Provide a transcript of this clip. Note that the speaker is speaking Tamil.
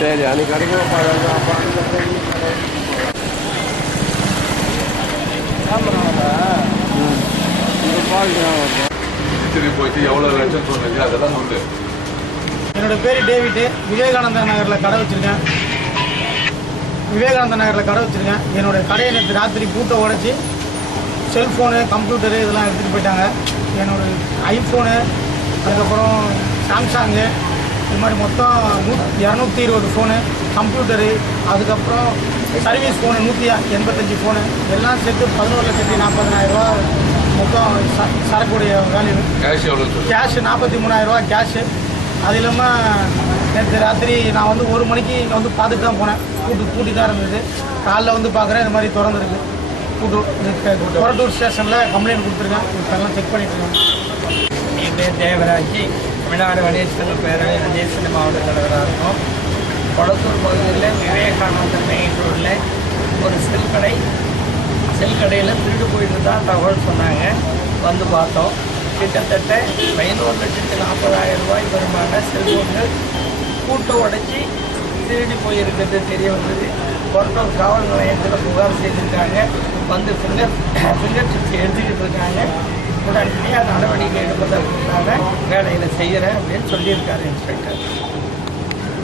சரி அன்னைக்கு கிடைக்கும் போயிட்டு எவ்வளோ லட்சம் சொன்னது அதெல்லாம் சொல்லு. என்னோட பேர் டேவிட். விவேகானந்தா நகரில் கடை வச்சுருக்கேன். என்னோடய கடையை நேற்று ராத்திரி பூட்டை உடைச்சி செல்ஃபோனு, கம்ப்யூட்டரு இதெல்லாம் எடுத்துகிட்டு போயிட்டாங்க. என்னோடய ஐஃபோனு, அதுக்கப்புறம் சாம்சங்கு, இது மாதிரி மொத்தம் 220 ஃபோனு, கம்ப்யூட்டரு, அதுக்கப்புறம் சர்வீஸ் ஃபோனு 185 ஃபோனு எல்லாம் சேர்த்து 11,40,000 மொத்தம் சரக்குடைய வேல்யூ. Cash 43,000 cash. அது இல்லாமல் நேற்று ராத்திரி நான் வந்து 1 மணிக்கு இங்கே வந்து பார்த்துட்டு தான் போனேன். பூட்டி தான் இருந்தது. காலைல வந்து பார்க்குறேன் இந்த மாதிரி திறந்துருக்கு. கொரட்டூர் ஸ்டேஷனில் கம்ப்ளைண்ட் கொடுத்துருக்கேன். இப்போல்லாம் செக் பண்ணிட்டு இருக்கேன். என் பேர் தேவராஜ். தமிழ்நாடு வணிகர் பேரவை விஜயசனி மாவட்ட தலைவராக இருக்கும். கொளத்தூர் பகுதியில் விவேகானந்தர் மெயின் ரோடில் ஒரு செல் கடையில் திருடு போயிட்டு தான் தகவல் சொன்னாங்க. வந்து பார்த்தோம். கிட்டத்தட்ட 11,40,000 வருமான செல்போன்கள் பூட்டை உடைச்சி திருடி போயிருக்கிறது தெரிய வந்தது. கொரட்டூர் காவல் நிலையத்தில் புகார் செய்திருக்காங்க. வந்து ஃபிங்கர் டிப்ஸ் எடுத்துக்கிட்டு இருக்காங்க. உடனடியாக நடவடிக்கை எடுப்பதற்கான வேலையில் செய்கிறேன் அப்படின்னு சொல்லியிருக்காரு இன்ஸ்பெக்டர்.